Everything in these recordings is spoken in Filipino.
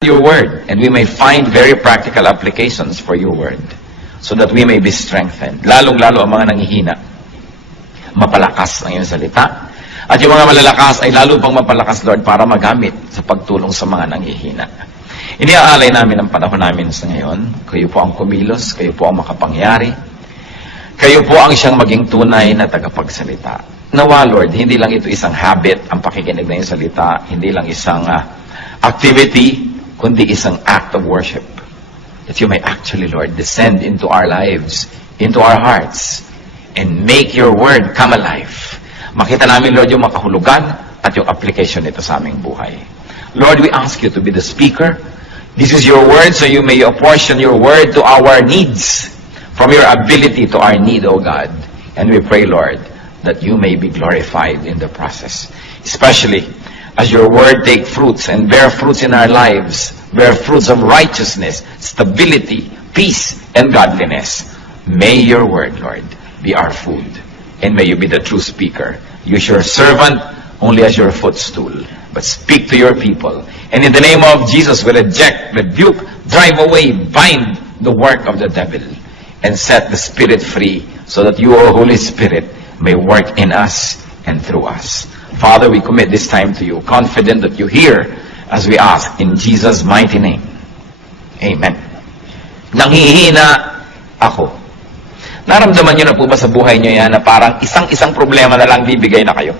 your word, and we may find very practical applications for your word, so that we may be strengthened. Lalong-lalo ang mga nanghihina, mapalakas ang iyong salita, at yung mga malalakas ay lalo pang mapalakas, Lord, para magamit sa pagtulong sa mga nanghihina. Iniaalay namin ang panahon namin sa ngayon. Kayo po ang kumilos, kayo po ang makapangyari, kayo po ang siyang maging tunay na tagapagsalita. Nawa, Lord, hindi lang ito isang habit, ang pakikinig na yung salita, hindi lang isang activity, kundi isang act of worship. That you may actually, Lord, descend into our lives, into our hearts, and make your word come alive. Makita namin, Lord, yung makahulugan at yung application nito sa aming buhay. Lord, we ask you to be the speaker. This is your word, so you may apportion your word to our needs, from your ability to our need, O God. And we pray, Lord, that you may be glorified in the process. Especially as your word take fruits and bear fruits in our lives, bear fruits of righteousness, stability, peace, and godliness. May your word, Lord, be our food. And may you be the true speaker. Use your servant only as your footstool, but speak to your people. And in the name of Jesus, we'll eject, rebuke, drive away, bind the work of the devil, and set the Spirit free, so that you, O Holy Spirit, may work in us and through us. Father, we commit this time to you, confident that you hear as we ask in Jesus' mighty name. Amen. Nanghihina ako. Naramdaman nyo na po ba sa buhay nyo yan na parang isang problema na lang bibigay na kayo?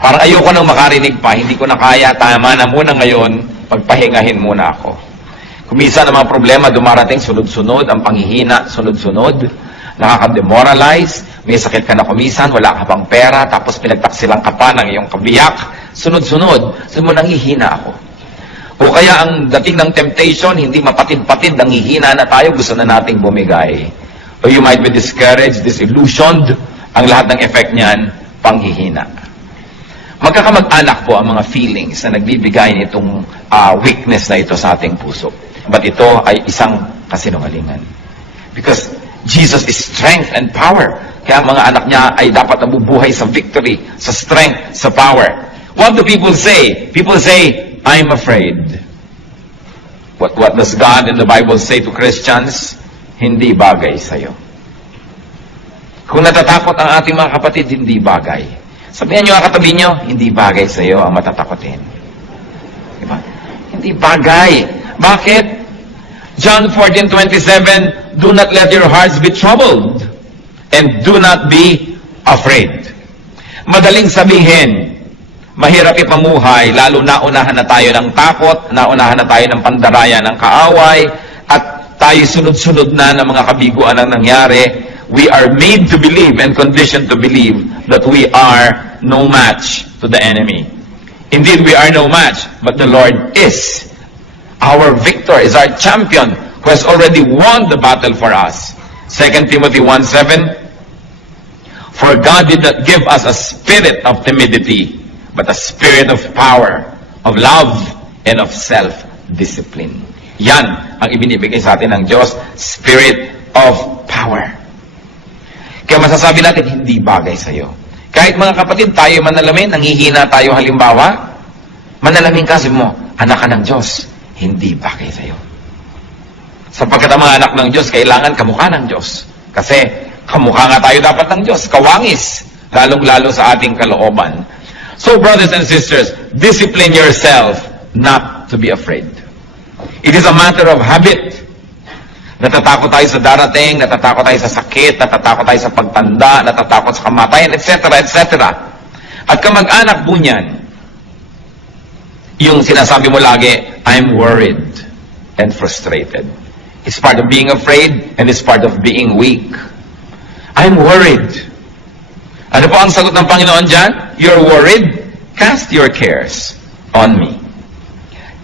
Parang ayoko nang makarinig pa, hindi ko na kaya, tama na muna ngayon, magpahingahin muna ako. Kumisa ng mga problema dumarating sunod-sunod, ang panghihina sunod-sunod, nakaka-demoralize, may sakit ka na kumisan, wala ka pang pera, tapos pinagtaksilang ka pa ng iyong kabiyak, sunod-sunod, mo nanghihina ako. O kaya ang dating ng temptation, hindi mapatid-patid, nanghihina na tayo, gusto na nating bumigay. O you might be discouraged, disillusioned, ang lahat ng effect niyan, panghihina. Magkakamag-anak po ang mga feelings na nagbibigay nitong weakness na ito sa ating puso. But ito ay isang kasinungalingan. Because Jesus is strength and power. Kaya mga anak niya ay dapat nabubuhay sa victory, sa strength, sa power. What do people say? People say, I'm afraid. What does God in the Bible say to Christians? Hindi bagay sa'yo. Kung natatakot ang ating mga kapatid, hindi bagay. Sabihan nyo ang katabi nyo, hindi bagay sa'yo ang matatakotin. Diba? Hindi bagay. Bakit? John 14:27, do not let your hearts be troubled, and do not be afraid. Madaling sabihin, mahirap ipamuhay, lalo naunahan na tayo ng takot, naunahan na tayo ng pandaraya ng kaaway, at tayo sunod-sunod na ng mga kabiguan ang nangyari. We are made to believe and conditioned to believe that we are no match to the enemy. Indeed, we are no match, but the Lord is. Our victor is our champion who has already won the battle for us. 2 Timothy 1:7, for God did not give us a spirit of timidity, but a spirit of power, of love, and of self-discipline. Yan ang ibinibigay sa atin ng Diyos, spirit of power. Kaya masasabi natin, hindi bagay sa'yo. Kahit mga kapatid, tayo manalamin, nanghihina tayo halimbawa, manalamin kasi mo, anak ka ng Diyos, hindi bagay sa'yo. Sapagkat ang mga anak ng Diyos, kailangan kamukha ng Diyos. Kasi kamukha nga tayo dapat ng Diyos, kawangis, lalong-lalo sa ating kalooban. So brothers and sisters, discipline yourself not to be afraid. It is a matter of habit. Natatakot tayo sa darating, natatakot tayo sa sakit, natatakot tayo sa pagtanda, natatakot sa kamatayan, etc., etc. At kamag-anak po niyan, yung sinasabi mo lagi, I'm worried and frustrated. It's part of being afraid and it's part of being weak. I'm worried. Ano po ang sagot ng Panginoon dyan? You're worried? Cast your cares on me.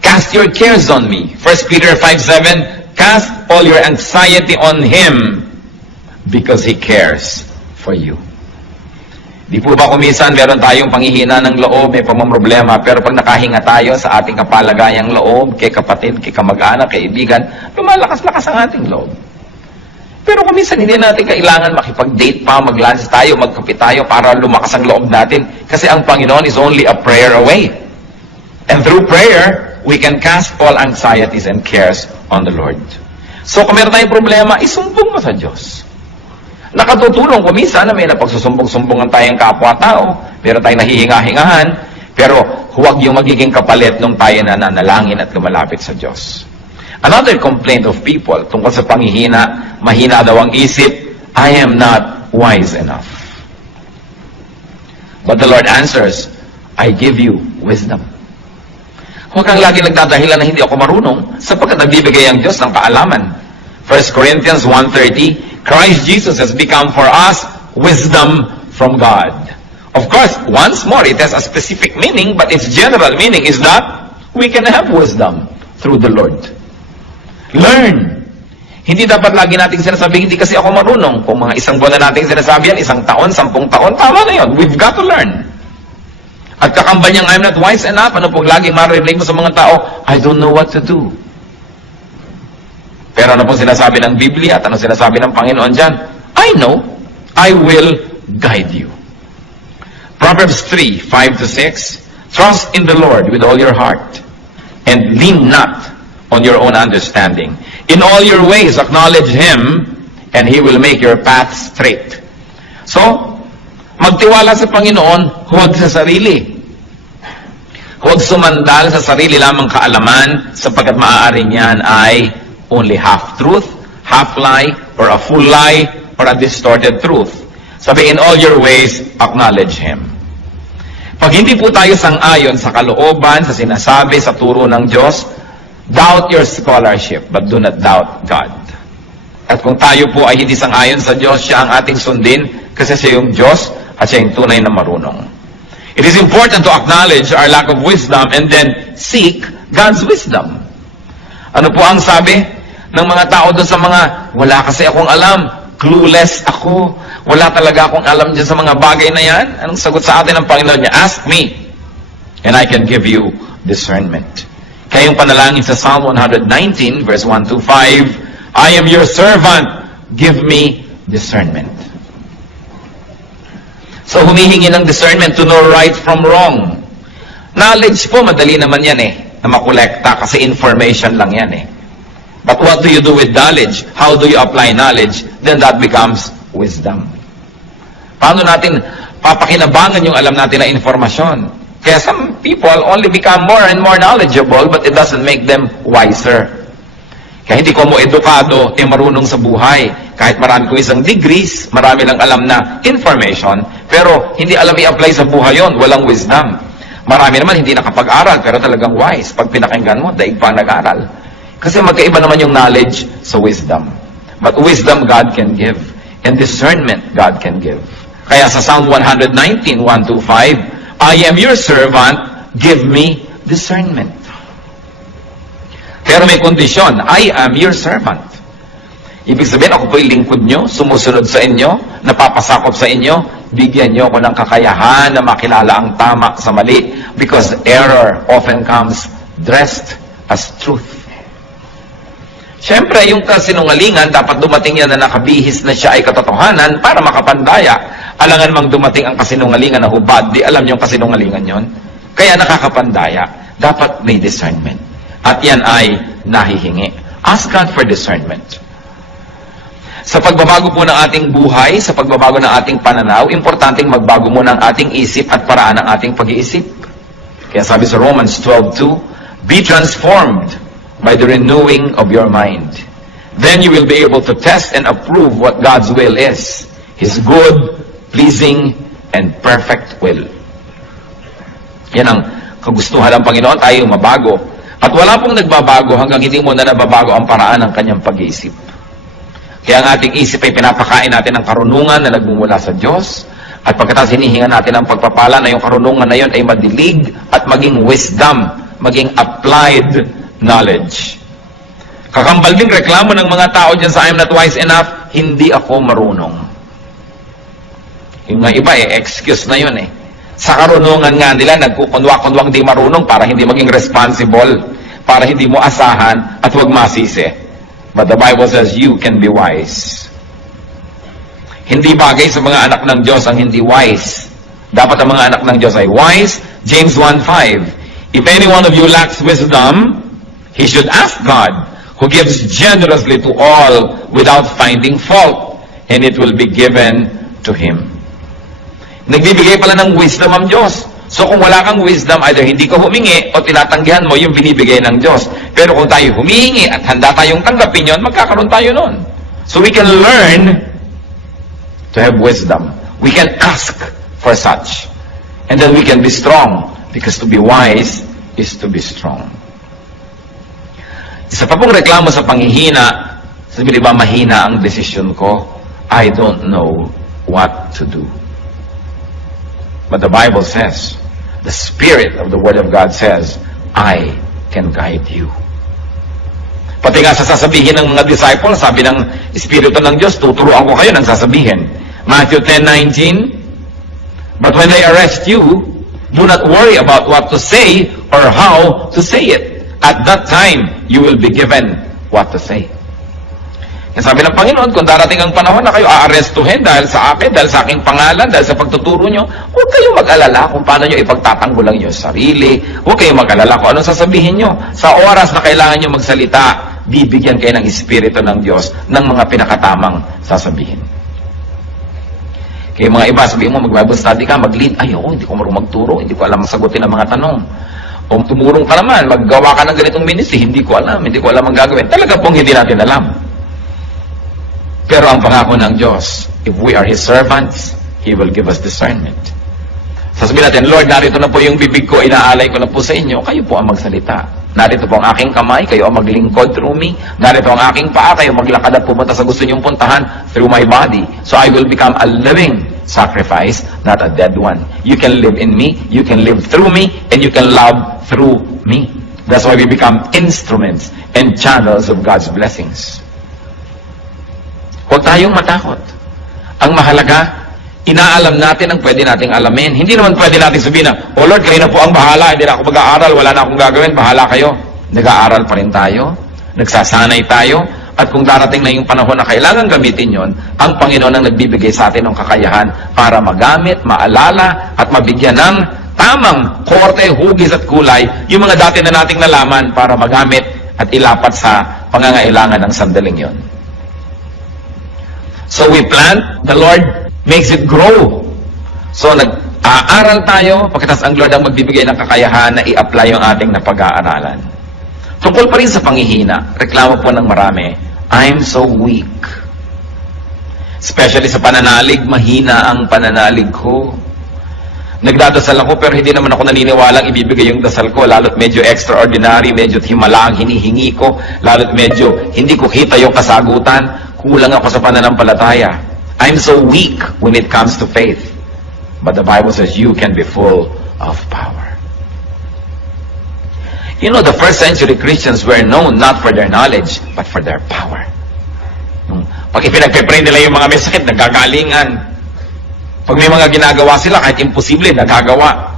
Cast your cares on me. 1 Peter 5:7, cast all your anxiety on Him because He cares for you. Di po ba kumisan, meron tayong panghihina ng loob, may pamamroblema, pero pag nakahinga tayo sa ating kapalagayang loob, kay kapatid, kay kamag-anak, kay ibigan, lumalakas-lakas ang ating loob. Pero kumisan, hindi natin kailangan makipag-date pa, mag-lunch tayo, magkape tayo para lumakas ang loob natin. Kasi ang Panginoon is only a prayer away. And through prayer, we can cast all anxieties and cares on the Lord. So kung meron tayong problema, isumbong mo sa Diyos. Nakatutulong kung minsan na may napagsusumbong-sumbongan tayong kapwa-tao, meron tayong nahihinga-hingahan, pero huwag yung magiging kapalit nung tayo na nanalangin at lumalapit sa Diyos. Another complaint of people tungkol sa panghihina, mahina daw ang isip, I am not wise enough. But the Lord answers, I give you wisdom. Huwag kang lagi nagdadahilan na hindi ako marunong sapagkat nagbibigay ang Diyos ng kaalaman. 1 Corinthians 1:30, Christ Jesus has become for us wisdom from God. Of course, once more, it has a specific meaning, but its general meaning is that we can have wisdom through the Lord. Learn. Hindi dapat lagi nating sinasabi, hindi kasi ako marunong. Kung mga isang buwan na nating sinasabi yan, 1 taon, 10 taon, tama na yun. We've got to learn. At kakamba niyang, I'm not wise enough. Ano pong laging marinig mo sa mga tao? I don't know what to do. Pero ano pong sinasabi ng Biblia at ano sinasabi ng Panginoon dyan? I know. I will guide you. Proverbs 3:5-6, trust in the Lord with all your heart, and lean not on your own understanding. In all your ways, acknowledge Him, and He will make your path straight. So, magtiwala sa Panginoon, huwag sa sarili. Huwag sumandal sa sarili lamang kaalaman, sapagkat maaari niyan ay only half-truth, half-lie, or a full lie, or a distorted truth. Sabi, in all your ways, acknowledge Him. Pag hindi po tayo sang-ayon sa kalooban, sa sinasabi, sa turo ng Diyos, doubt your scholarship, but do not doubt God. At kung tayo po ay hindi sang-ayon sa Diyos, siya ang ating sundin, kasi siya yung Diyos, at siya yung tunay na marunong. It is important to acknowledge our lack of wisdom, and then seek God's wisdom. Ano po ang sabi ng mga tao doon sa mga, wala kasi akong alam, clueless ako, wala talaga akong alam dyan sa mga bagay na yan. Anong sagot sa atin ng Panginoon niya? Ask me, and I can give you discernment. Kaya yung panalangin sa Psalm 119, verse 1-5, I am your servant, give me discernment. So humihingi ng discernment to know right from wrong. Knowledge po, madali naman yan na makolekta kasi information lang yan But what do you do with knowledge? How do you apply knowledge? Then that becomes wisdom. Paano natin papakinabangan yung alam natin na informasyon? Kaya some people only become more and more knowledgeable, but it doesn't make them wiser. Kaya hindi ko mo edukado, marunong sa buhay. Kahit marami ko isang degrees, marami lang alam na information, pero hindi alam i-apply sa buhay yon, walang wisdom. Marami naman hindi nakapag-aral, pero talagang wise. Pag pinakinggan mo, daig pa nag-aral. Kasi magkaiba naman yung knowledge sa wisdom. But wisdom God can give, and discernment God can give. Kaya sa Psalm 119, 1-5, I am your servant, give me discernment. Pero may kondisyon, I am your servant. Ibig sabihin, ako po'y lingkod nyo, sumusunod sa inyo, napapasakop sa inyo, bigyan nyo ako ng kakayahan na makilala ang tama sa mali, because error often comes dressed as truth. Siyempre, yung kasinungalingan, dapat dumating yan na nakabihis na siya ay katotohanan para makapandaya. Alangan mang dumating ang kasinungalingan na hubad, di alam yung kasinungalingan yon. Kaya nakakapandaya. Dapat may discernment. At yan ay nahihingi. Ask God for discernment. Sa pagbabago po ng ating buhay, sa pagbabago ng ating pananaw, importanteng magbago muna ang ating isip at paraan ng ating pag-iisip. Kaya sabi sa Romans 12:2, be transformed by the renewing of your mind. Then you will be able to test and approve what God's will is, His good, pleasing, and perfect will. Yan ang kagustuhan ng Panginoon, tayo mabago. At wala pong nagbabago hanggang hindi mo na nababago ang paraan ng kanyang pag-iisip. Kaya ang ating isip ay pinapakain natin ng karunungan na nagmumula sa Diyos, at pagkatapos hinihinga natin ang pagpapala na yung karunungan na yun ay madilig at maging wisdom, maging applied knowledge. Kakambal din reklamo ng mga tao dyan sa I'm not wise enough, hindi ako marunong. Yung mga iba excuse na yun Sa karunungan nga nila, nagkukunwa-kunwang di marunong para hindi maging responsible, para hindi mo asahan at huwag masisi. But the Bible says you can be wise. Hindi bagay sa mga anak ng Diyos ang hindi wise. Dapat ang mga anak ng Diyos ay wise. James 1:5, If any one of you lacks wisdom, he should ask God, who gives generously to all without finding fault, and it will be given to him. Nagbibigay pala ng wisdom ang Diyos. So kung wala kang wisdom, either hindi ka humingi o tinatanggihan mo yung binibigay ng Diyos. Pero kung tayo humihingi at handa tayong tanggapin yun, magkakaroon tayo nun. So we can learn to have wisdom. We can ask for such. And then we can be strong. Because to be wise is to be strong. Isa pa pong reklamo sa panghihina, sabi di ba, mahina ang desisyon ko. I don't know what to do. But the Bible says, the Spirit of the Word of God says, I can guide you. Pati nga sa sasabihin ng mga disciples, sabi ng Espiritu ng Diyos, tuturuan ko kayo ng sasabihin. Matthew 10:19, but when they arrest you, do not worry about what to say or how to say it. At that time, you will be given what to say. Kaya sabi ng Panginoon, kung darating ang panahon na kayo aarestuhin dahil sa akin, dahil sa aking pangalan, dahil sa pagtuturo nyo, huwag kayong mag-alala kung paano nyo ipagtatanggol ang inyong sarili. Huwag kayong mag-alala kung anong sasabihin nyo. Sa oras na kailangan nyo magsalita, bibigyan kayo ng Espiritu ng Diyos ng mga pinakatamang sasabihin. Kaya mga iba, sabihin mo, mag-Bible study ka, mag-lead. Ay, hindi ko marunong magturo, hindi ko alam masagutin ang mga tanong. O tumurong ka naman, maggawa ka ng ganitong ministry, hindi ko alam ang gagawin. Talaga pong hindi natin alam. Pero ang pangako ng Diyos, if we are His servants, He will give us discernment. Sasabihin natin, Lord, narito na po yung bibig ko, inaalay ko na po sa inyo, kayo po ang magsalita. Narito po ang aking kamay, kayo ang maglingkod through me. Narito ang aking paa, kayo maglakad at pumunta sa gusto niyong puntahan through my body. So I will become a living sacrifice, not a dead one. You can live in me, you can live through me, and you can love through me. That's why we become instruments and channels of God's blessings. Huwag tayong matakot. Ang mahalaga, inaalam natin ang pwede nating alamin. Hindi naman pwede natin sabihin na, oh Lord, kayo na po ang bahala, hindi na ako mag-aaral, wala na akong gagawin, bahala kayo. Nag-aaral pa rin tayo, nagsasanay tayo, at kung darating na yung panahon na kailangan gamitin yon, ang Panginoon ang nagbibigay sa atin ng kakayahan para magamit, maalala, at mabigyan ng tamang korte, hugis at kulay yung mga dati na nating nalaman para magamit at ilapat sa pangangailangan ng sandaling yon. So we plant, the Lord makes it grow. So nag-aaral tayo, pagkatapos ang Lord ang magbibigay ng kakayahan na i-apply yung ating napag-aaralan. Tungkol pa rin sa panghihina, reklamo po ng marami, I'm so weak. Especially sa pananalig, mahina ang pananalig ko. Nagdadasal ako pero hindi naman ako naniniwalang ibibigay yung dasal ko, lalo't medyo extraordinary, medyo himala ang hinihingi ko, lalo't medyo hindi ko kita yung kasagutan, kulang ako sa pananampalataya. I'm so weak when it comes to faith. But the Bible says you can be full of power. You know, the first century Christians were known not for their knowledge, but for their power. Pag ipinagpipray nila yung mga may sakit, nagkagalingan. Pag may mga ginagawa sila, kahit imposible, nagagawa.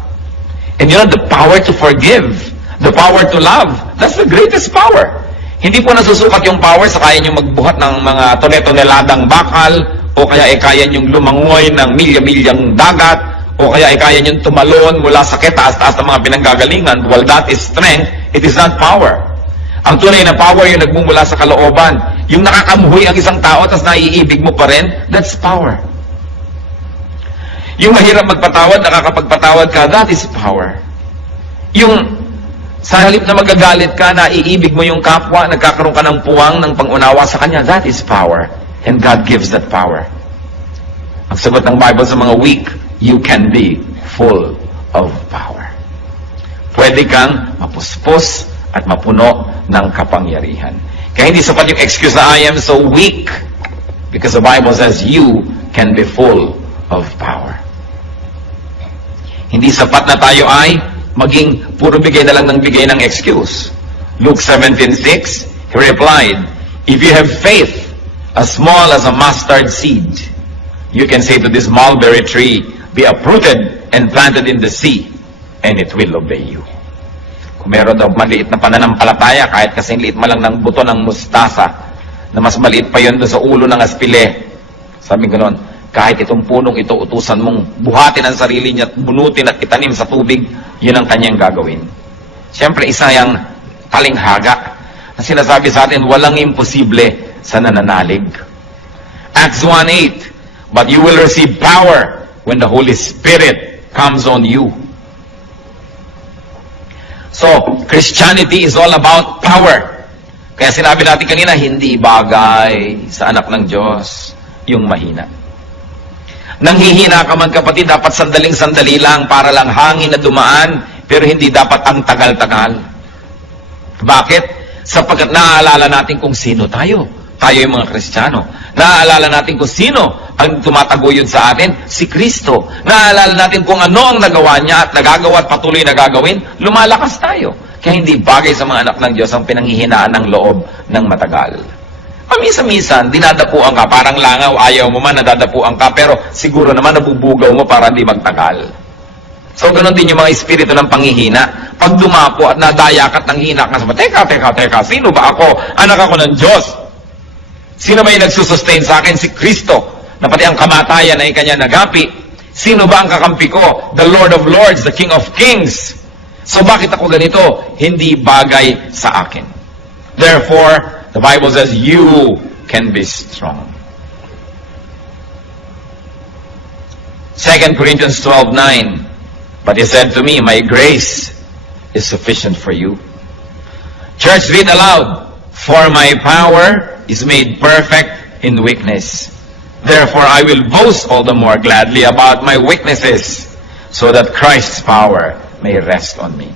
And you know, the power to forgive, the power to love, that's the greatest power. Hindi po nasusukat yung power sa kaya nyo magbuhat ng mga tone-toneladang bakal, o kaya kaya nyong lumangoy ng milya-milyang dagat, o kaya kaya nyong tumalon mula sa taas-taas ng mga pinanggagalingan. Well, that is strength, it is not power. Ang tunay na power yung nagmumula sa kalooban. Yung nakakamuhoy ang isang tao, tapos naiibig mo pa rin, that's power. Yung mahirap magpatawad, nakakapagpatawad ka, that is power. Yung sa halip na magagalit ka, naiibig mo yung kapwa, nagkakaroon ka ng puwang, ng pangunawa sa kanya, that is power. And God gives that power. Ang sagot ng Bible sa mga weak, you can be full of power. Pwede kang mapuspos at mapuno ng kapangyarihan. Kaya hindi sapat yung excuse na I am so weak, because the Bible says you can be full of power. Hindi sapat na tayo ay maging puro bigay na lang ng bigay ng excuse. Luke 17:6, He replied, if you have faith as small as a mustard seed, you can say to this mulberry tree, be uprooted and planted in the sea, and it will obey you. Kung meron daw maliit na pananampalataya, kahit kasing liit man lang ng buto ng mustasa, na mas maliit pa yun doon sa ulo ng aspile, sabi gano'n, kahit itong punong ito, utusan mong buhatin ang sarili niya at bunutin at itanim sa tubig, yun ang kanyang gagawin. Siyempre, isa yung talinghaga na sinasabi sa atin, walang imposible sa nananalig. Acts 1:8, but you will receive power when the Holy Spirit comes on you. So, Christianity is all about power. Kaya sinabi natin kanina, hindi bagay sa anak ng Diyos yung mahina. Nanghihina ka man kapatid, dapat sandaling-sandali lang para lang hangin na dumaan, pero hindi dapat ang tagal-tagal. Bakit? Sapagkat naaalala natin kung sino tayo. Tayo yung mga Kristiyano. Naaalala natin kung sino ang tumataguyod sa atin, si Kristo. Naaalala natin kung ano ang nagawa niya at nagagawa at patuloy na gagawin, lumalakas tayo. Kaya hindi bagay sa mga anak ng Diyos ang pinanghihinaan ng loob ng matagal. Paminsan-minsan, dinadapuan ka, parang langaw, ayaw mo man, nadadapuan ka, pero siguro naman nabubugaw mo para hindi magtagal. So, ganun din yung mga espiritu ng panghihina. Pag dumapo at nadaya ka at nanghina ka, teka, sino ba ako? Anak ako ng Diyos. Sino ba yung nagsusustain sa akin? Si Kristo, na pati ang kamatayan ay kanya nagapi. Sino ba ang kakampi ko? The Lord of Lords, the King of Kings. So, bakit ako ganito? Hindi bagay sa akin. Therefore, the Bible says, you can be strong. 2 Corinthians 12:9. But he said to me, my grace is sufficient for you. Church, read aloud. For my power is made perfect in weakness. Therefore, I will boast all the more gladly about my weaknesses, so that Christ's power may rest on me.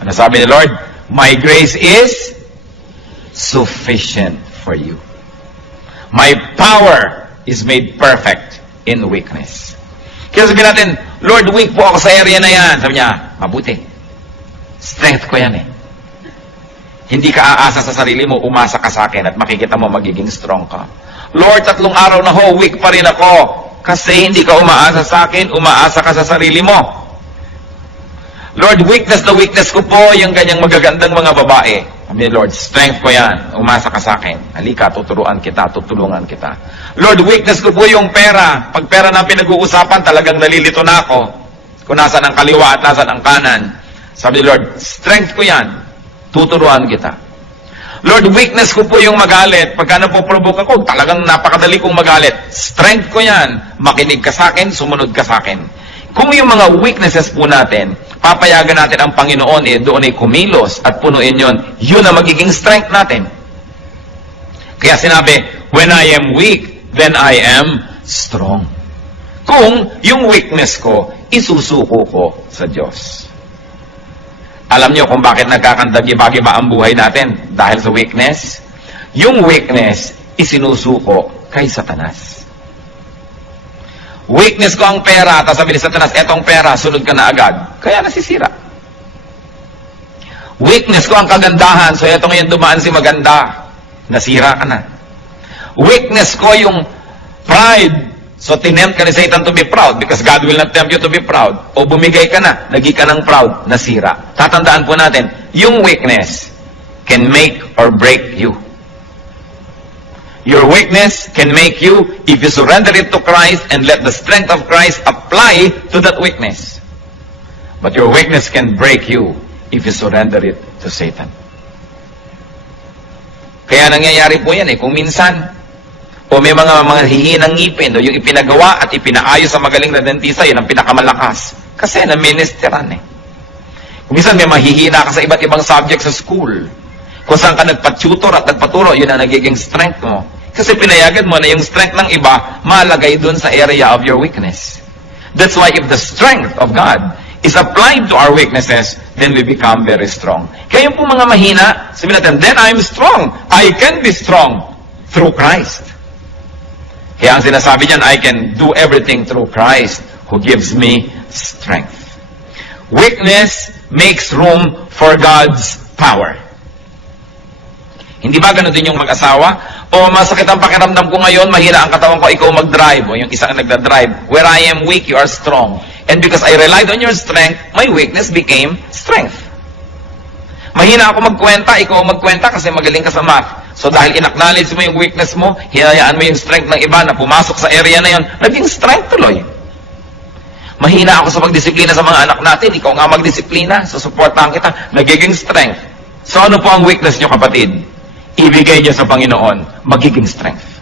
Ano sabi ni Lord? My grace is sufficient for you. My power is made perfect in weakness. Kaya sabihin natin, Lord, weak po ako sa area na yan. Sabi niya, mabuti. Strength ko yan eh. Hindi ka aasa sa sarili mo, umasa ka sa akin at makikita mo magiging strong ka. Lord, 3 araw na ho, weak pa rin ako. Kasi hindi ka umaasa sa akin, umaasa ka sa sarili mo. Lord, weakness na weakness ko po, yung ganyang magagandang mga babae. Sabi, Lord, strength ko yan. Umasa ka sa akin. Halika, tuturuan kita, tutulungan kita. Lord, weakness ko po yung pera. Pag pera na pinag-uusapan, talagang nalilito na ako. Kung nasan ang kaliwa at nasan ang kanan. Sabi, Lord, strength ko yan. Tuturuan kita. Lord, weakness ko po yung magalit. Pagka napoprovoke ako, talagang napakadali kong magalit. Strength ko yan. Makinig ka sa akin, sumunod ka sa akin. Kung yung mga weaknesses po natin, papayagan natin ang Panginoon doon ay kumilos at punuin yon, yun ang magiging strength natin. Kaya sinabi, when I am weak, then I am strong. Kung yung weakness ko, isusuko ko sa Diyos. Alam niyo kung bakit nagkakandagi-bagi-ba ang buhay natin? Dahil sa weakness. Yung weakness, isinusuko kay Satanas. Weakness ko ang pera, tapos sabi ni Satanas, etong pera, sunod ka na agad. Kaya nasisira. Weakness ko ang kagandahan, so eto ngayon dumaan si maganda. Nasira ka na. Weakness ko yung pride, so tinempt ka ni Satan to be proud because God will not tempt you to be proud. O bumigay ka na, naging ka ng proud, nasira. Tatandaan po natin, yung weakness can make or break you. Your weakness can make you if you surrender it to Christ and let the strength of Christ apply to that weakness. But your weakness can break you if you surrender it to Satan. Kaya nangyayari po yan kung minsan, o may mga hihinang ngipin, o yung ipinagawa at ipinaayos sa magaling na dentista, yun ang pinakamalakas. Kasi na-ministeran Kung minsan may mahihina ka sa iba't ibang subject sa school, kung saan ka nagpa-tutor at nagpaturo, yun ang nagiging strength mo. Kasi pinayagan mo na yung strength ng iba, malagay dun sa area of your weakness. That's why if the strength of God is applied to our weaknesses, then we become very strong. Kaya yung po mga mahina, sabihin natin, then I'm strong. I can be strong through Christ. Kaya ang sinasabi niyan, I can do everything through Christ who gives me strength. Weakness makes room for God's power. Hindi ba ganun din yung mag-asawa? O masakit ang pakiramdam ko ngayon, mahina ang katawan ko, ikaw mag-drive. O yung isang nagda-drive. Where I am weak, you are strong. And because I relied on your strength, my weakness became strength. Mahina ako magkwenta, ikaw magkwenta kasi magaling ka sa math. So dahil in-acknowledge mo yung weakness mo, hinayaan mo yung strength ng iba na pumasok sa area na yon, naging strength tuloy. Mahina ako sa pagdisiplina sa mga anak natin. Ikaw nga magdisiplina. Susuportahan kita. Nagiging strength. So ano po ang weakness nyo, kapatid? Ibigay nyo sa Panginoon. Magiging strength.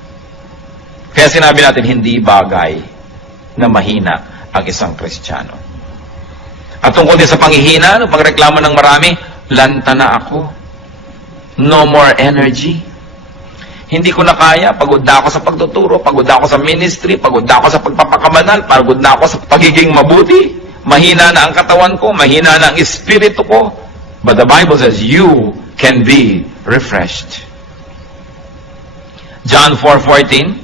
Kaya sinabi natin, hindi bagay na mahina ang isang Kristiyano. At tungkol din sa panghihina, pagreklamo ng marami, lanta na ako. No more energy. Hindi ko na kaya, pagod na ako sa pagtuturo, pagod na ako sa ministry, pagod na ako sa pagpapakamanal, pagod na ako sa pagiging mabuti. Mahina na ang katawan ko, mahina na ang espiritu ko. But the Bible says, you can be refreshed. John 4:14,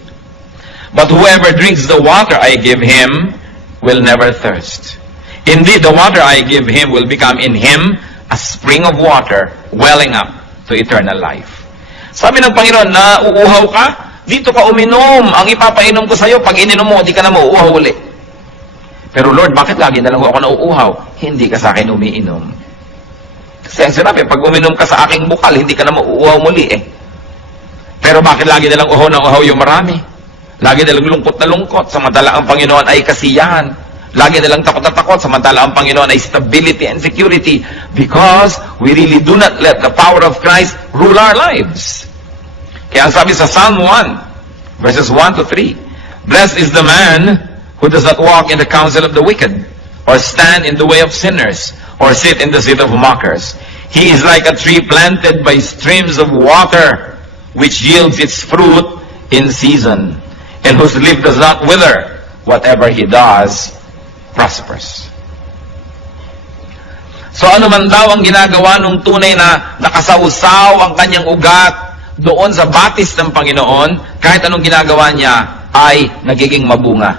but whoever drinks the water I give him will never thirst. Indeed, the water I give him will become in him a spring of water welling up to eternal life. Sabi ng Panginoon, nauuhaw ka? Dito ka uminom. Ang ipapainom ko sa'yo, pag ininom mo, di ka na mauuhaw uli. Pero Lord, bakit lagi na lang ako nauuhaw? Hindi ka sa akin umiinom. Kasi ang sinabi, pag uminom ka sa aking bukal, hindi ka na mauuhaw muli eh. Pero bakit lagi na lang uhaw ng uhaw yung marami? Lagi na lang lungkot na lungkot, samantala ang Panginoon ay kasiyahan. Lagi na lang takot na takot, samantala ang Panginoon ay stability and security. Because we really do not let the power of Christ rule our lives. Kaya ang sabi sa Psalm 1, verses 1 to 3, blessed is the man who does not walk in the counsel of the wicked, or stand in the way of sinners, or sit in the seat of mockers. He is like a tree planted by streams of water, which yields its fruit in season, and whose leaf does not wither. Whatever he does prospers. So ano man daw ang ginagawa nung tunay na nakasawsaw ang kanyang ugat doon sa batis ng Panginoon, kahit anong ginagawa niya ay nagiging mabunga.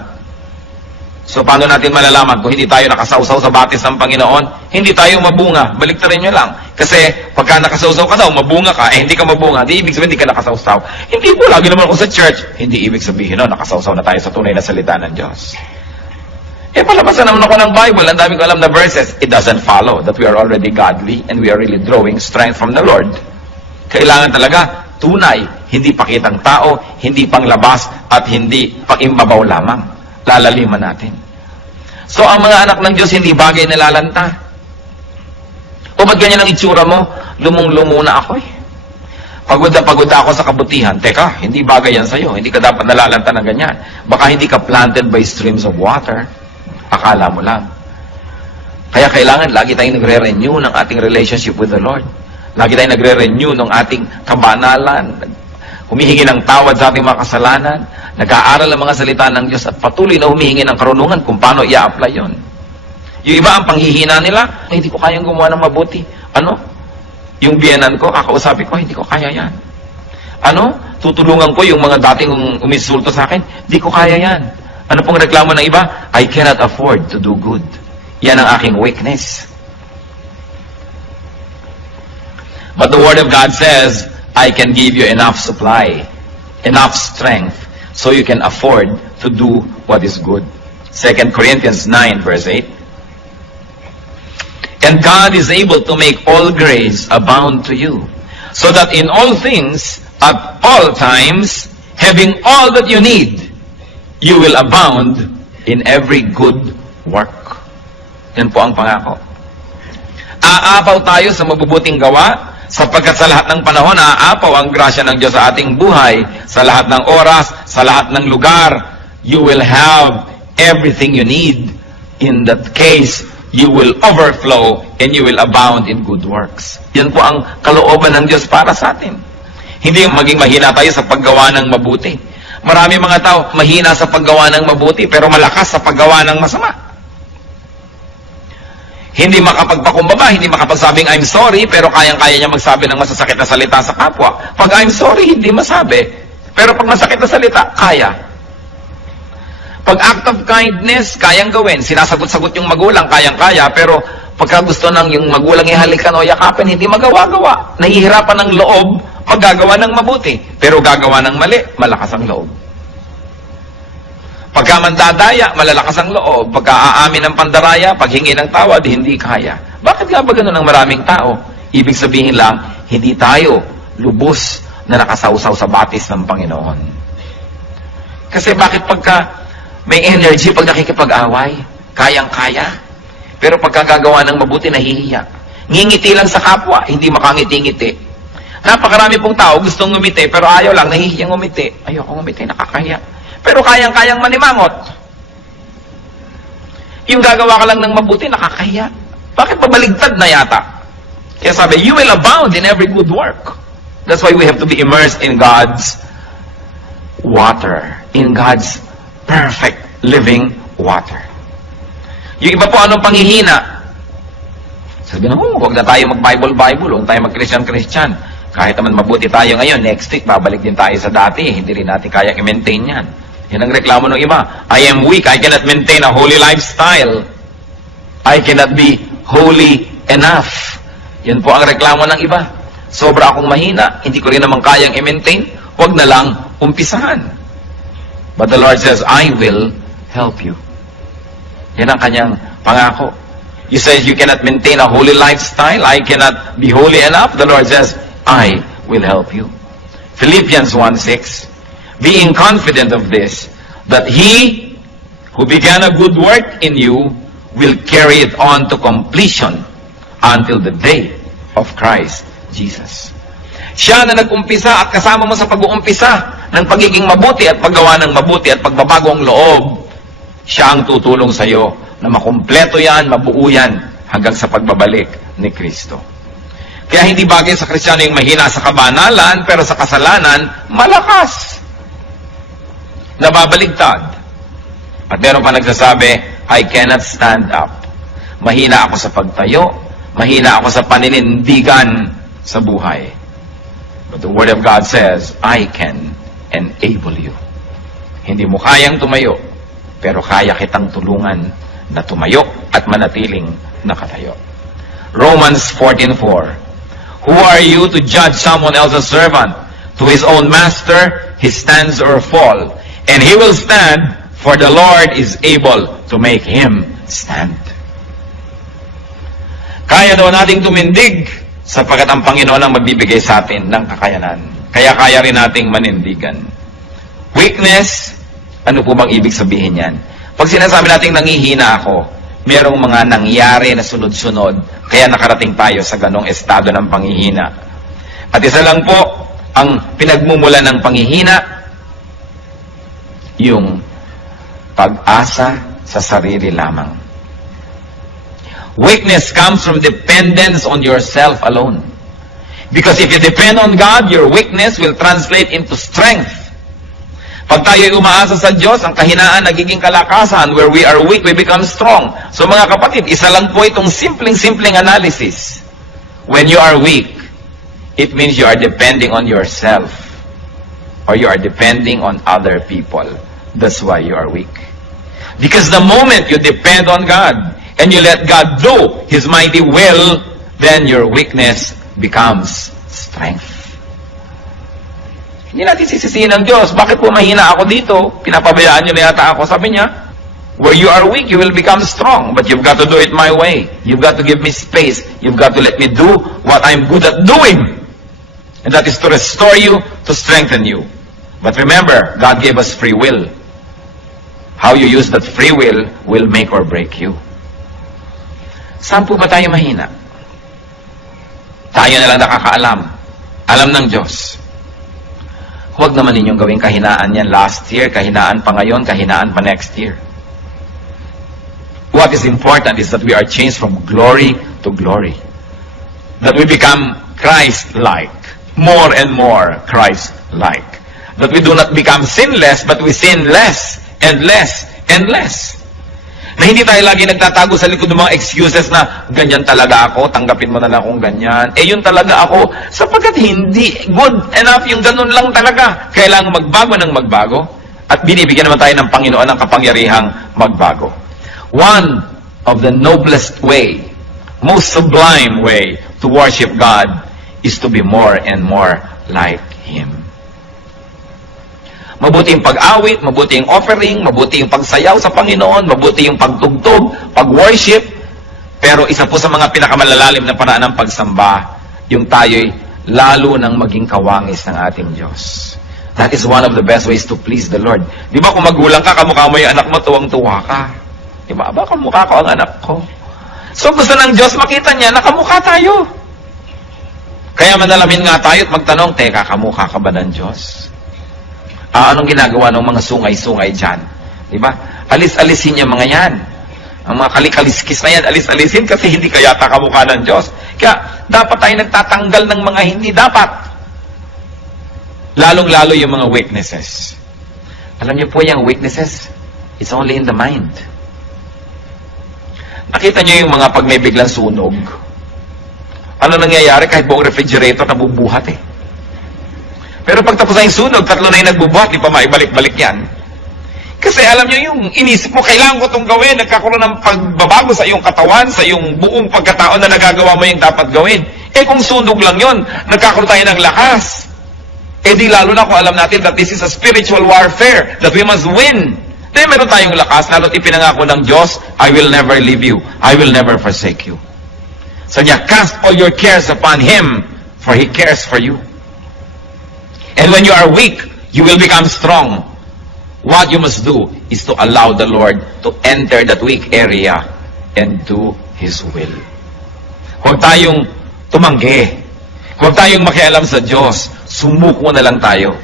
So paano natin malalaman kung hindi tayo nakasawsaw sa batis ng Panginoon? Hindi tayo mabunga. Baliktarin nyo lang. Kasi pagka nakasawsaw ka daw, mabunga ka, hindi ka mabunga. Di ibig sabihin hindi ka nakasawsaw. Hindi po, lagi naman ako sa church. Hindi ibig sabihin, no, nakasawsaw na tayo sa tunay na salita ng Diyos. Palabasan naman ako ng Bible, ang dami ko alam na verses. It doesn't follow that we are already godly and we are really drawing strength from the Lord. Kailangan talaga tunay, hindi pakitang tao, hindi panglabas, at hindi pangimbabaw lamang. Lalaliman natin. So, ang mga anak ng Diyos hindi bagay na lalanta. O ba't ganyan ang itsura mo? Lumong-lumo na ako eh. Pagod na ako sa kabutihan. Teka, hindi bagay yan sa'yo. Hindi ka dapat nalalanta ng ganyan. Baka hindi ka planted by streams of water. Akala mo lang. Kaya kailangan lagi tayong nagre-renew ng ating relationship with the Lord. Lagi tayong nagre-renew ng ating kabanalan. Humihingi ng tawad sa ating mga kasalanan. Nag-aaral ang mga salita ng Diyos at patuloy na humihingi ng karunungan kung paano i-apply yun. Yung iba ang panghihina nila, hindi ko kayang gumawa ng mabuti. Ano? Yung biyenan ko, kakausapin ko, hindi ko kaya yan. Ano? Tutulungan ko yung mga dating umisulto sa akin, hindi ko kaya yan. Ano pong reklamo ng iba? I cannot afford to do good. Yan ang aking weakness. But the Word of God says, I can give you enough supply, enough strength, so you can afford to do what is good. 2 Corinthians 9, verse 8. And God is able to make all grace abound to you, so that in all things, at all times, having all that you need, you will abound in every good work. Yan po ang pangako. Aapaw tayo sa mabubuting gawa, sapagkat sa lahat ng panahon, aapaw ang grasya ng Diyos sa ating buhay, sa lahat ng oras, sa lahat ng lugar. You will have everything you need. In that case, you will overflow and you will abound in good works. Yan po ang kalooban ng Diyos para sa atin. Hindi maging mahina tayo sa paggawa ng mabuti. Marami mga tao mahina sa paggawa ng mabuti pero malakas sa paggawa ng masama. Hindi makapagpakumbaba, hindi makapagsabing I'm sorry, pero kayang-kaya niya magsabi ng masasakit na salita sa kapwa. Pag I'm sorry, hindi masabi. Pero pag masakit na salita, kaya. Pag act of kindness, kayang gawin. Sinasagot-sagot yung magulang, kayang-kaya. Pero pagka gusto ng yung magulang ihalikan o yakapin, hindi magawa-gawa. Nahihirapan ng loob pag gagawa ng mabuti. Pero gagawa ng mali, malakas ang loob. Pagka mandadaya, malalakas ang loob. Pagka aamin ng pandaraya, paghingi ng tawad, hindi kaya. Bakit nga ba ganun ang maraming tao? Ibig sabihin lang, hindi tayo lubos na nakasawsaw sa batis ng Panginoon. Kasi bakit pagka may energy pag nakikipag-away? kayang-kaya. Pero pagkagagawa ng mabuti, nahihiya. Ngingiti lang sa kapwa, hindi makangiti-ngiti. Napakarami pong tao gustong ngumiti, pero ayaw lang, nahihiyang ngumiti. Ayoko ngumiti, nakakahiya. Pero kayang-kayang manimangot. Yung gagawa ka lang ng mabuti, nakakahiya. Bakit pabaligtad na yata? Kaya sabi, you will abound in every good work. That's why we have to be immersed in God's water. In God's perfect living water. Yung iba po, anong panghihina? Sabi na, huwag na tayo mag-Bible, huwag tayo mag-Christian. Kahit naman mabuti tayo ngayon, next week, babalik din tayo sa dati. Hindi rin natin kaya i-maintain yan. Yan ang reklamo ng iba. I am weak, I cannot maintain a holy lifestyle. I cannot be holy enough. Yan po ang reklamo ng iba. Sobra akong mahina, hindi ko rin naman kayang i-maintain. Huwag na lang umpisahan. But the Lord says, I will help you. Yan ang kanyang pangako. You say you cannot maintain a holy lifestyle. I cannot be holy enough. The Lord says, I will help you. Philippians 1:6. Being confident of this, that He who began a good work in you will carry it on to completion until the day of Christ Jesus. Siya na nag-umpisa at kasama mo sa pag-uumpisa ng pagiging mabuti at paggawa ng mabuti at pagbabago ang loob, siya ang tutulong sa iyo na makumpleto yan, mabuo yan hanggang sa pagbabalik ni Kristo. Kaya hindi bagay sa Kristiyano yung mahina sa kabanalan, pero sa kasalanan, malakas. Nababaligtad. At meron pa nagsasabi, I cannot stand up. Mahina ako sa pagtayo, mahina ako sa paninindigan sa buhay. But the Word of God says, I can enable you. Hindi mo kayang tumayo, pero kaya kitang tulungan na tumayo at manatiling nakatayo. Romans 14:4. Who are you to judge someone else's servant? To his own master, he stands or fall. And he will stand, for the Lord is able to make him stand. Kaya daw nating tumindig, sapagkat ang Panginoon ang magbibigay sa atin ng kakayanan. Kaya kaya rin nating manindigan. Weakness, ano po bang ibig sabihin yan? Pag sinasabi nating nangihina ako, merong mga nangyari na sunod-sunod, kaya nakarating tayo sa ganong estado ng panghihina. At isa lang po, ang pinagmumula ng panghihina, yung pag-asa sa sarili lamang. Weakness comes from dependence on yourself alone. Because if you depend on God, your weakness will translate into strength. Pag tayo'y umaasa sa Diyos, ang kahinaan nagiging kalakasan. Where we are weak, we become strong. So mga kapatid, isa lang po itong simpleng analysis. When you are weak, it means you are depending on yourself. Or you are depending on other people. That's why you are weak. Because the moment you depend on God, and you let God do His mighty will, then your weakness becomes strength. Hindi natin sisisihin ng Diyos. Bakit po mahina ako dito? Pinapabayaan niyo na yata ako. Sabi niya, where you are weak, you will become strong. But you've got to do it my way. You've got to give me space. You've got to let me do what I'm good at doing. And that is to restore you, to strengthen you. But remember, God gave us free will. How you use that free will make or break you. Saan po ba tayo mahina? Tayo na lang nakakaalam. Alam ng Diyos. Huwag naman ninyong gawing kahinaan yan last year, kahinaan pa ngayon, kahinaan pa next year. What is important is that we are changed from glory to glory. That we become Christ-like. More and more Christ-like. That we do not become sinless, but we sin less and less and less. Na hindi tayo lagi nagtatago sa likod ng mga excuses na ganyan talaga ako, tanggapin mo na lang akong ganyan. Yun talaga ako. Sapagkat hindi good enough yung ganun lang talaga. Kailangan magbago ng magbago. At binibigyan naman tayo ng Panginoon ng kapangyarihang magbago. One of the noblest way, most sublime way to worship God is to be more and more like Him. Mabuti yung pag-awit, mabuti yung offering, mabuti yung pagsayaw sa Panginoon, mabuti yung pagtugtog, pag-worship. Pero isa po sa mga pinakamalalalim na paraan ng pagsamba, yung tayo'y lalo nang maging kawangis ng ating Diyos. That is one of the best ways to please the Lord. Di ba kung magulang ka, kamukha mo yung anak mo, tuwang-tuwa ka. Diba? Aba, kamukha ko ang anak ko. So gusto ng Diyos makita niya na kamukha tayo. Kaya manalamin nga tayo at magtanong, teka, kamukha ka ba ng Diyos? Anong ginagawa ng mga sungay-sungay dyan? Diba? Alis-alisin niya mga yan. Ang mga kalikaliskis na yan, alis-alisin kasi hindi ka yata kamukha ng Diyos. Kaya dapat tayo nagtatanggal ng mga hindi dapat. Lalong-lalo yung mga weaknesses. Alam niyo po yung weaknesses, it's only in the mind. Nakita niyo yung mga pag may biglang sunog. Ano nangyayari kahit buong refrigerator nabubuhat eh. Pero pag tapos na yung sunog, 3 na yung nagbubuhat, di pa maibalik-balik yan. Kasi alam niyo yung inisip mo, kailangan ko itong gawin, nagkakaroon ng pagbabago sa iyong katawan, sa iyong buong pagkatao na nagagawa mo yung dapat gawin. Eh kung sunog lang yun, nagkakaroon tayo ng lakas. Eh di lalo na kung alam natin that this is a spiritual warfare, that we must win. Dahil meron tayong lakas, lalo't ipinangako ng Diyos, I will never leave you, I will never forsake you. So niya, cast all your cares upon Him, for He cares for you. And when you are weak, you will become strong. What you must do is to allow the Lord to enter that weak area and do His will. Huwag tayong tumanggi. Huwag tayong makialam sa Diyos. Sumuko na lang tayo.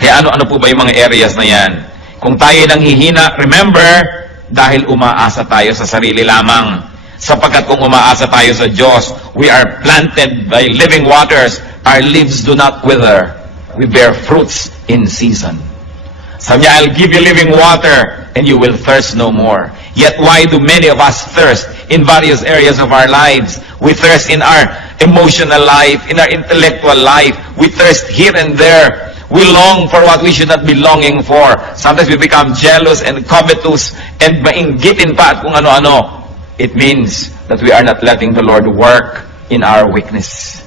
Kaya ano po ba yung mga areas na yan? Kung tayo nang hihina, remember, dahil umaasa tayo sa sarili lamang. Sapagkat kung umaasa tayo sa Diyos, we are planted by living waters. Our leaves do not wither. We bear fruits in season. Sabi niya, I'll give you living water and you will thirst no more. Yet why do many of us thirst in various areas of our lives? We thirst in our emotional life, in our intellectual life. We thirst here and there. We long for what we should not be longing for. Sometimes we become jealous and covetous and mainggitin pa at kung ano-ano. It means that we are not letting the Lord work in our weakness.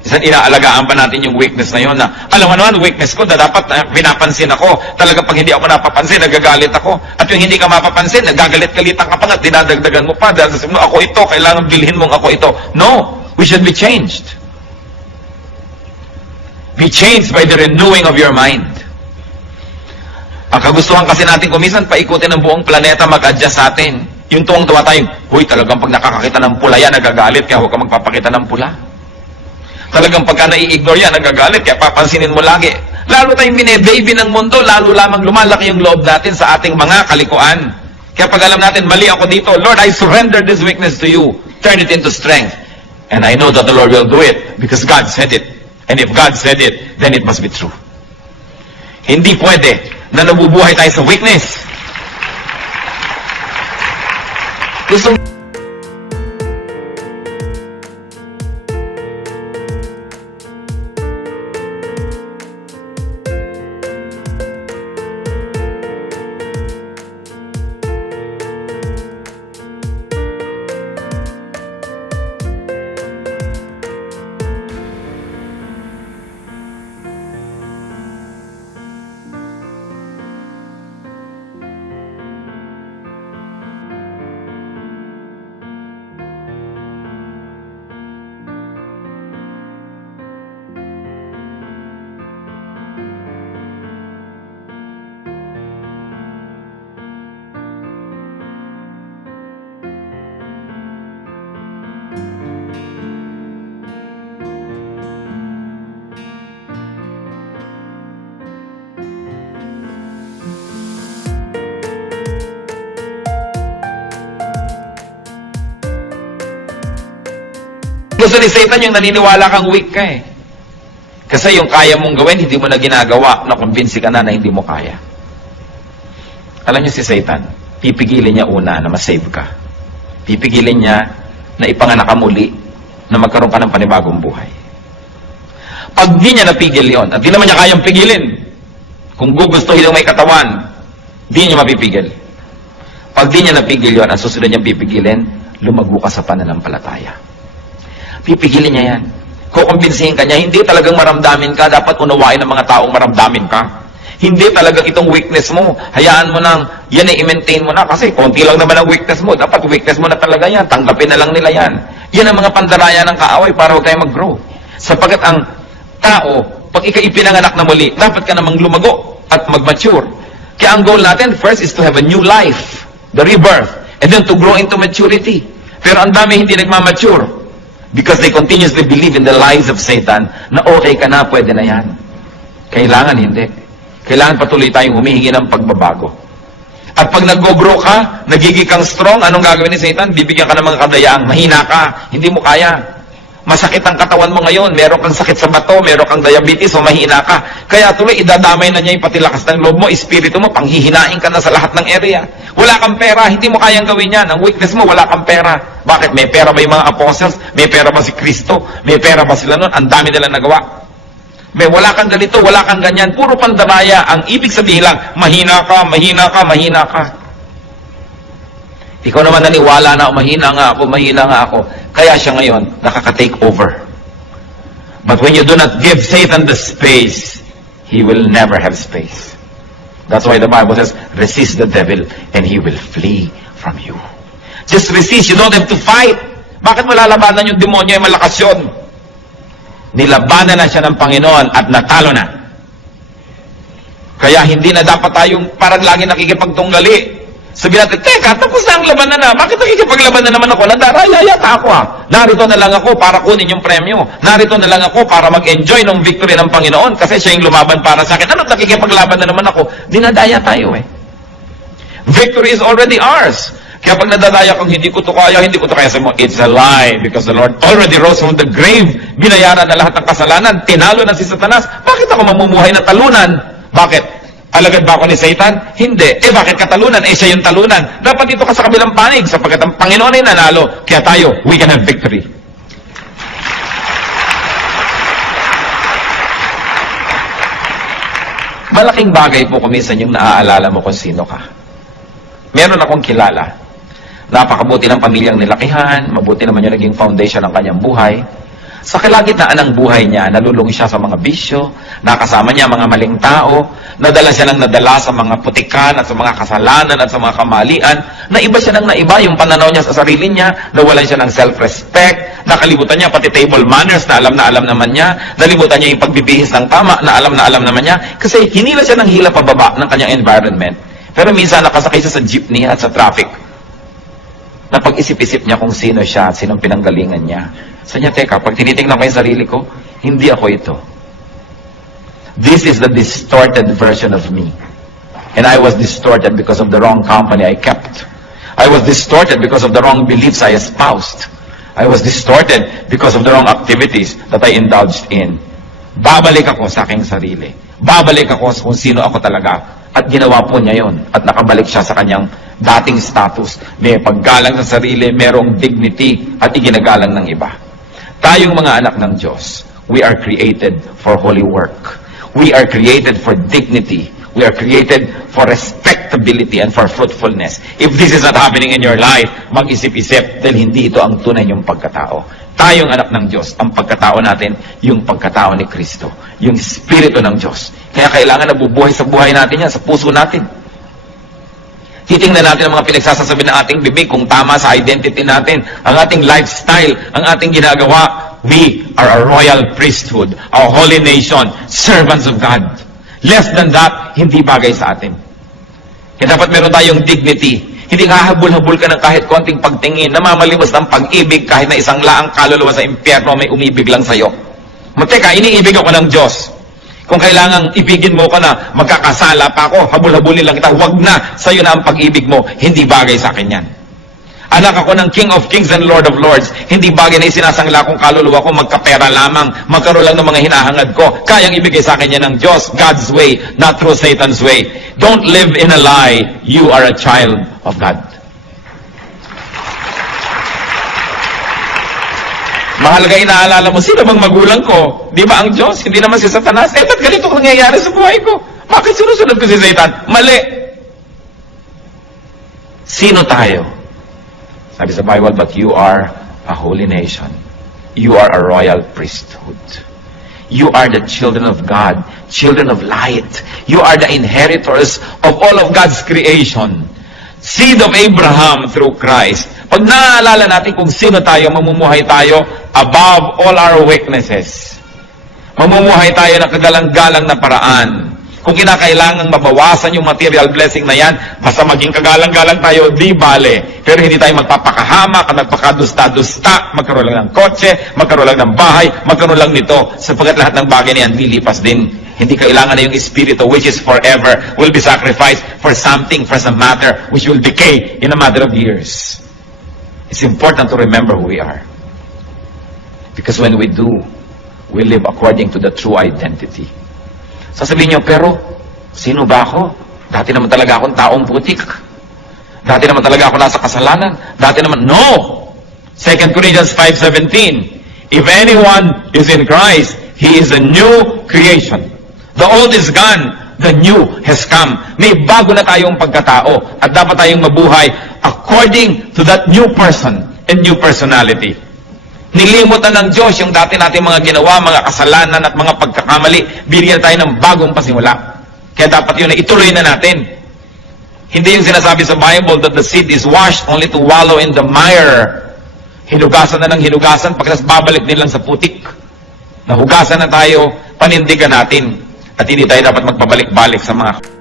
Isang inaalagaan pa natin yung weakness na yun na, alam mo naman, weakness ko na dapat pinapansin ako. Talagang pag hindi ako napapansin, nagagalit ako. At yung hindi ka mapapansin, nagagalit-galitan ka pa nga, dinadagdagan mo pa. Dahil sasabihin mo, ako ito, kailangan bilhin mong ako ito. No, we should be changed. Be changed by the renewing of your mind. Ang kagustuhan kasi natin kumisan, paikutin ang buong planeta, mag-adjust sa atin. Yung tuwang-tuwa tayong, huy, talagang pag nakakakita ng pula yan, nagagalit, kaya huwag ka magpapakita ng pula. Talagang pagka nai-ignore yan, nagagalit, kaya papansinin mo lagi. Lalo tayong bine-baby ng mundo, lalo lamang lumalaki yung loob natin sa ating mga kalikuan. Kaya pag alam natin, mali ako dito, Lord, I surrender this weakness to you. Turn it into strength. And I know that the Lord will do it because God said it. And if God said it, then it must be true. Hindi pwede na nabubuhay tayo sa weakness. Gusto ni Satan yung naniniwala kang weak ka eh. Kasi yung kaya mong gawin, hindi mo na ginagawa, nakumbinsi ka na hindi mo kaya. Alam niyo si Satan, pipigilin niya una na masave ka. Pipigilin niya na ipanganak ka muli, na magkaroon ka ng panibagong buhay. Pag di niya napigil yon, at di naman niya kayang pigilin, kung gugustuhin yung may katawan, di niya mapipigil. Pag di niya napigil yon, ang susunod niyang pipigilin, lumago ka sa pananampalataya. Pipigilin niya yan. Kukumbinsihin ka niya, hindi talagang maramdamin ka, dapat unawain ng mga taong maramdamin ka. Hindi talagang itong weakness mo, hayaan mo nang, yan ay i-maintain mo na, kasi konti lang naman ang weakness mo, dapat weakness mo na talaga yan, tanggapin na lang nila yan. Yan ang mga pandaraya ng kaaway para huwag tayo mag-grow. Sapagkat ang tao, pag ikaw ipinanganak na muli, dapat ka namang lumago at mag-mature. Kaya ang goal natin, first is to have a new life. the rebirth, and then to grow into maturity. Pero ang dami hindi nagmamature because they continuously believe in the lies of Satan na okay ka na, pwede na yan. Kailangan hindi. Kailangan patuloy tayong humihingi ng pagbabago. At pag nag-grow ka, nagiging kang strong, anong gagawin ni Satan? Bibigyan ka ng mga kadayaang, mahina ka, hindi mo kaya. Masakit ang katawan mo ngayon, meron kang sakit sa bato, meron kang diabetes, o mahina ka. Kaya tuloy, idadamay na niya yung pati lakas ng loob mo, espiritu mo, panghihinain ka na sa lahat ng area. Wala kang pera, hindi mo kayang gawin yan. Ang weakness mo, wala kang pera. Bakit? May pera ba yung mga apostles? May pera ba si Kristo? May pera ba sila nun? Ang dami nila nagawa. May wala kang ganito, wala kang ganyan. Puro pandamaya. Ang ibig sabihin lang, mahina ka, mahina ka, mahina ka. Ikaw naman naniwala na, mahina nga ako. Kaya siya ngayon, nakaka-take over. But when you do not give Satan the space, he will never have space. That's why the Bible says, resist the devil and he will flee from you. Just resist, you don't have to fight. Bakit mo lalabanan yung demonyo? Ay malakas yun. Nilabanan na siya ng Panginoon at natalo na. Kaya hindi na dapat tayong parang lagi nakikipagtunggali. Sabihin natin, teka, tapos na ang labanan na. Bakit nakikipaglaban na naman ako? Nadaraya yata ako Narito na lang ako para kunin yung premyo. Narito na lang ako para mag-enjoy ng victory ng Panginoon kasi siya yung lumaban para sa akin. Ano, nakikipaglaban na naman ako? Dinadaya tayo Victory is already ours. Kaya pag nadadaya kang hindi ko to kaya, sabi mo, it's a lie because the Lord already rose from the grave. Binayaran na lahat ng kasalanan. Tinalo na si Satanas. Bakit ako mamumuhay na talunan? Bakit? Alagad ba ako ni Satan? Hindi. Bakit katalunan? Siya yung talunan. Dapat dito ka sa kabilang panig sapagkat ang Panginoon ay nanalo. Kaya tayo, we can have victory. Malaking bagay po kuminsan yung naaalala mo kung sino ka. Meron akong kilala. Napakabuti ng pamilyang nilakihan, mabuti naman yung naging foundation ng kanyang buhay. Sa kalagitnaan ng buhay niya, nalulungi siya sa mga bisyo, nakasama niya mga maling tao, nadala siya ng nadala sa mga putikan at sa mga kasalanan at sa mga kamalian, naiba siya ng naiba yung pananaw niya sa sarili niya, nawalan siya ng self-respect, nakalimutan niya pati table manners na alam naman niya, nalimutan niya yung pagbibihis ng tama na alam naman niya, kasi hinila siya ng hila pababa ng kanyang environment. Pero minsan nakasakay siya sa jeepney at sa traffic. Napag-isip-isip niya kung sino siya at sinong pinanggalingan niya. Sabi niya, teka, pag tinitingnan ko yung sarili ko, hindi ako ito. This is the distorted version of me. And I was distorted because of the wrong company I kept. I was distorted because of the wrong beliefs I espoused. I was distorted because of the wrong activities that I indulged in. Babalik ako sa aking sarili. Babalik ako sa kung sino ako talaga. At ginawa po niya yon. At nakabalik siya sa kanyang dating status. May paggalang sa sarili, merong dignity, at iginagalang ng iba. Tayong mga anak ng Diyos, we are created for holy work. We are created for dignity. We are created for respectability and for fruitfulness. If this is not happening in your life, mag-isip-isip dahil hindi ito ang tunay niyong pagkatao. Tayong anak ng Diyos, ang pagkatao natin, yung pagkatao ni Kristo. Yung Espiritu ng Diyos. Kaya kailangan nabubuhay sa buhay natin yan, sa puso natin. Titingnan natin ang mga pinagsasasabi ng ating bibig kung tama sa identity natin, ang ating lifestyle, ang ating ginagawa. We are a royal priesthood, a holy nation, servants of God. Less than that, hindi bagay sa atin. Kaya dapat meron tayong dignity. Hindi hahabol-habol ka ng kahit konting pagtingin, namamalimos ng pag-ibig kahit na isang laang kaluluwa sa impyerno may umibig lang sa'yo. Teka, iniibig ako ng Diyos. Kung kailangang ibigin mo ka na, magkakasala pa ako, habul-habulin lang kita, wag na, sa'yo na ang pag-ibig mo, hindi bagay sa akin yan. Anak ako ng King of Kings and Lord of Lords, hindi bagay na isinasangla kong kaluluwa ko, magkapera lamang, magkaroon lang ng mga hinahangad ko, kayang ibigay sa akin yan ng Diyos, God's way, not through Satan's way. Don't live in a lie, you are a child of God. Mahalaga inaalala mo, sino bang magulang ko? Di ba ang Diyos? Hindi naman si Satanas. Ba't ganito ang nangyayari sa buhay ko? Bakit sinusunod ko si Satan? Mali. Sino tayo? Sabi sa Bible, but you are a holy nation. You are a royal priesthood. You are the children of God, children of light. You are the inheritors of all of God's creation. Seed of Abraham through Christ. Pag naaalala natin kung sino tayo, mamumuhay tayo above all our weaknesses. Mamumuhay tayo ng kagalang-galang na paraan. Kung kinakailangan mabawasan yung material blessing na yan, basta maging kagalang-galang tayo, di bale. Pero hindi tayo magpapakahamak, magpakadusta-dusta, magkaroon lang ng kotse, magkaroon lang ng bahay, magkaroon lang nito. Sapagkat lahat ng bagay na yan, lilipas din. Hindi kailangan na yung espiritu, which is forever, will be sacrificed for something, for some matter, which will decay in a matter of years. It's important to remember who we are. Because when we do, we live according to the true identity. Sasabihin niyo, pero sino ba ako? Dati naman talaga akong taong putik. Dati naman talaga ako nasa kasalanan. Dati naman, no! 2 Corinthians 5:17, if anyone is in Christ, he is a new creation. The old is gone, the new has come. May bago na tayong pagkatao at dapat tayong mabuhay according to that new person and new personality. Nilimutan ng Diyos yung dati natin mga ginawa, mga kasalanan at mga pagkakamali. Binigyan tayo ng bagong pasimula. Kaya dapat yun na ituloy na natin. Hindi yung sinasabi sa Bible that the seed is washed only to wallow in the mire. Hinugasan na ng hinugasan, pagkatapos babalik din lang sa putik. Nahugasan na tayo, panindigan natin. At hindi tayo dapat magpabalik-balik sa mga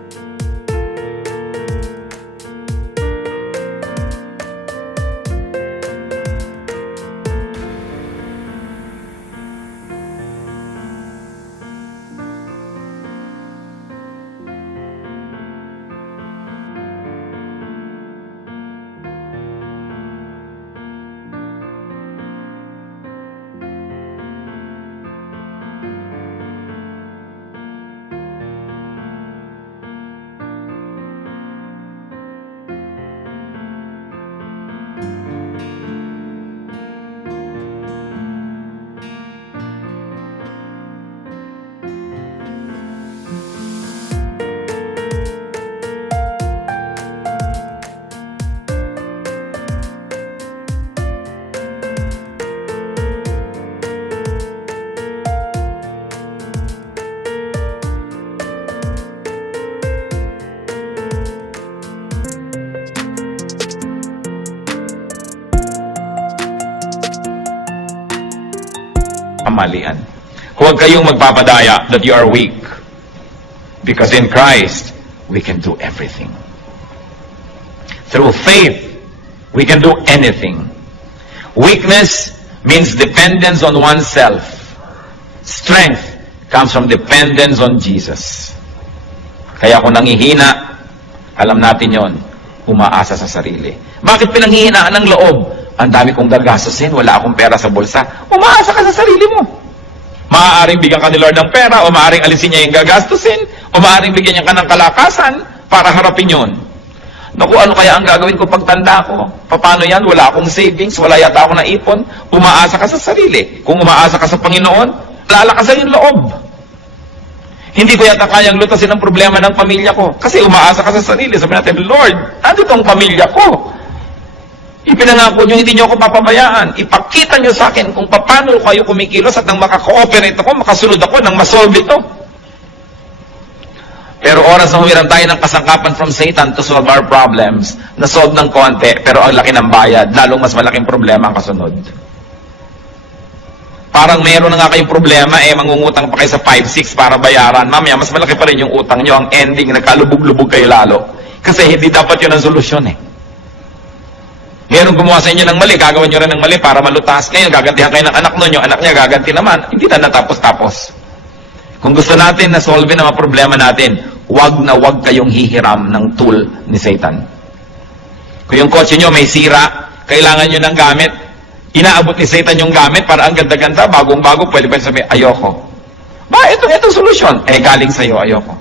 kamalian. Huwag kayong magpapadaya that you are weak. Because in Christ, we can do everything. Through faith, we can do anything. Weakness means dependence on oneself. Strength comes from dependence on Jesus. Kaya kung nangihina, alam natin yon, umaasa sa sarili. Bakit pinanghihinaan ng loob? Ang dami kong gagastusin, wala akong pera sa bulsa. Umaasa ka sa sarili mo. Maaaring bigyan ka ni Lord ng pera, o maaaring alisin niya yung gagastusin, o maaaring bigyan niya ka ng kalakasan para harapin yon. Naku, ano kaya ang gagawin ko pagtanda ko? Paano yan? Wala akong savings, wala yata ako naipon. Umaasa ka sa sarili. Kung umaasa ka sa Panginoon, lalakasan yung loob. Hindi ko yata kayang lutasin ang problema ng pamilya ko. Kasi umaasa ka sa sarili. Sabi natin, Lord, ano itong pamilya ko? Ipinangako nyo, hindi nyo ako papabayaan. Ipakita nyo sa akin kung paano kayo kumikilos at nang makakooperate ako, makasunod ako nang masolve ito. Pero oras na humiram tayo ng kasangkapan from Satan to solve our problems, na-solve ng konti, pero ang laki ng bayad, lalong mas malaking problema ang kasunod. Parang meron na nga kayong problema, mangungutang pa kayo sa 5-6 para bayaran. Mamaya, mas malaki pa rin yung utang nyo. Ang ending, nagkalubog-lubog kayo lalo. Kasi hindi dapat yun ang solusyon Meron gumawa sa inyo ng mali, gagawin nyo rin ng mali para malutas. Ngayon, gagantihan kayo ng anak nun, yung anak niya gaganti naman. Hindi na natapos-tapos. Kung gusto natin na solve ang mga problema natin, wag na wag kayong hihiram ng tool ni Satan. Kung yung kotse nyo may sira, kailangan nyo ng gamit, inaabot ni Satan yung gamit para ang ganda-ganda, bagong-bago, pwede sabihin, ayoko. Ba, itong solusyon. Galing sa'yo, ayoko.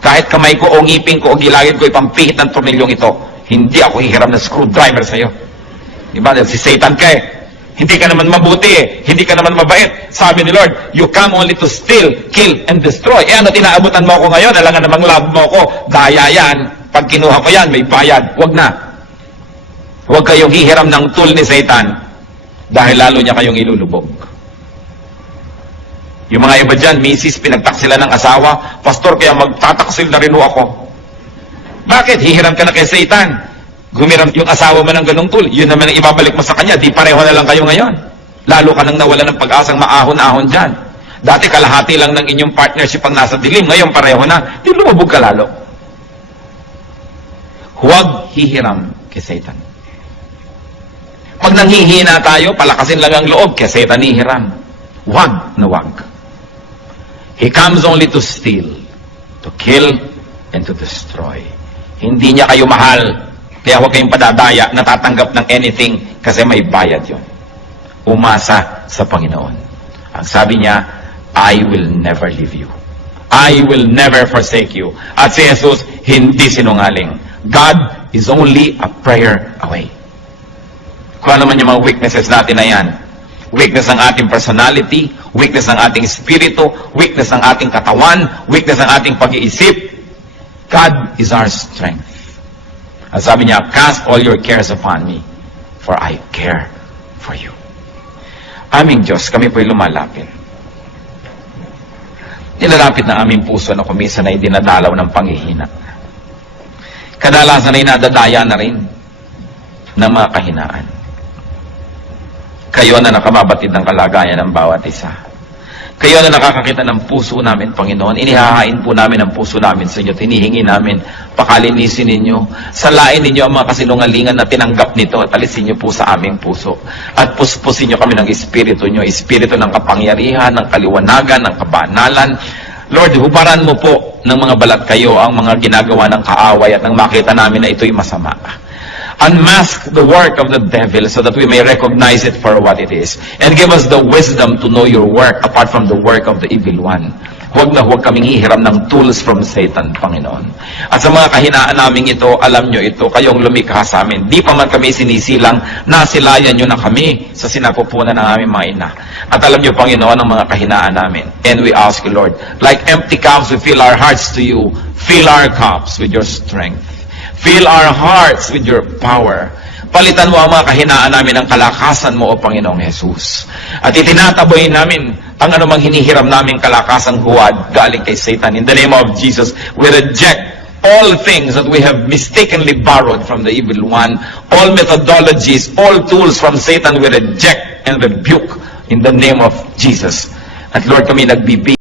Kahit kamay ko o ngipin ko o gilagid ko ipampihit ng tornilyong ito, hindi ako hihiram ng screwdriver sa'yo. Diba? Dahil si Satan ka Hindi ka naman mabuti Hindi ka naman mabait. Sabi ni Lord, you come only to steal, kill, and destroy. Ano, tinaabutan mo ako ngayon? Alangan namang love mo ako. Daya yan. Pag kinuha ko yan, may bayad. Huwag na. Huwag kayong hihiram ng tool ni Satan. Dahil lalo niya kayong ilulubog. Yung mga iba dyan, misis, pinagtaksila ng asawa. Pastor, kaya magtataksil na rin ako. Bakit? Hihiram ka na kay Satan. Gumiram yung asawa mo ng ganong tool. Yun naman ang ibabalik mo sa kanya. Di pareho na lang kayo ngayon. Lalo ka nang nawala ng pag-asang maahon-ahon dyan. Dati kalahati lang ng inyong partnership ang nasa dilim, ngayon pareho na, di lumubog ka lalo. Huwag hihiram kay Satan. Pag nanghihina tayo, palakasin lang ang loob kay Satan hihiram. Huwag na huwag. He comes only to steal, to kill, and to destroy. Hindi niya kayo mahal, kaya huwag kayong padadaya, natatanggap ng anything, kasi may bayad yun. Umasa sa Panginoon. Ang sabi niya, I will never leave you. I will never forsake you. At si Jesus, hindi sinungaling. God is only a prayer away. Kung ano man yung mga weaknesses natin na yan, weakness ng ating personality, weakness ng ating espiritu, weakness ng ating katawan, weakness ng ating pag-iisip, God is our strength. At sabi niya, cast all your cares upon me, for I care for you. Aming Diyos, kami po'y lumalapit. Nilalapit na aming puso na kumisa na dinadalaw ng panghihina. Kadalasan ay nadadaya na rin ng mga kahinaan. Kayo na nakababatid ng kalagayan ng bawat isa. Kayo na nakakakita ng puso namin, Panginoon. Inihahain po namin ang puso namin sa inyo. Hinihingi namin, pakalinisin ninyo. Salain ninyo ang mga kasinungalingan na tinanggap nito at alisin niyo po sa aming puso. At puspusin niyo kami ng espiritu niyo, espiritu ng kapangyarihan, ng kaliwanagan, ng kabanalan. Lord, hubaran mo po ng mga balat kayo ang mga ginagawa ng kaaway at nang makita namin na ito'y masama. Unmask the work of the devil so that we may recognize it for what it is. And give us the wisdom to know your work apart from the work of the evil one. Huwag na huwag kaming hihiram ng tools from Satan, Panginoon. At sa mga kahinaan namin ito, alam nyo ito, kayong lumikha sa amin. Di pa man kami sinisilang, nasilayan nyo na kami sa sinapupunan ng aming mga ina. At alam nyo, Panginoon, ang mga kahinaan namin. And we ask you, Lord, like empty cups, we fill our hearts to you. Fill our cups with your strength. Fill our hearts with your power. Palitan mo ang mga kahinaan namin ng kalakasan mo, O Panginoong Jesus. At itinataboy namin ang anumang hinihiram naming kalakasang huwad galing kay Satan. In the name of Jesus, we reject all things that we have mistakenly borrowed from the evil one. All methodologies, all tools from Satan, we reject and rebuke in the name of Jesus. At Lord, kami nagbibigay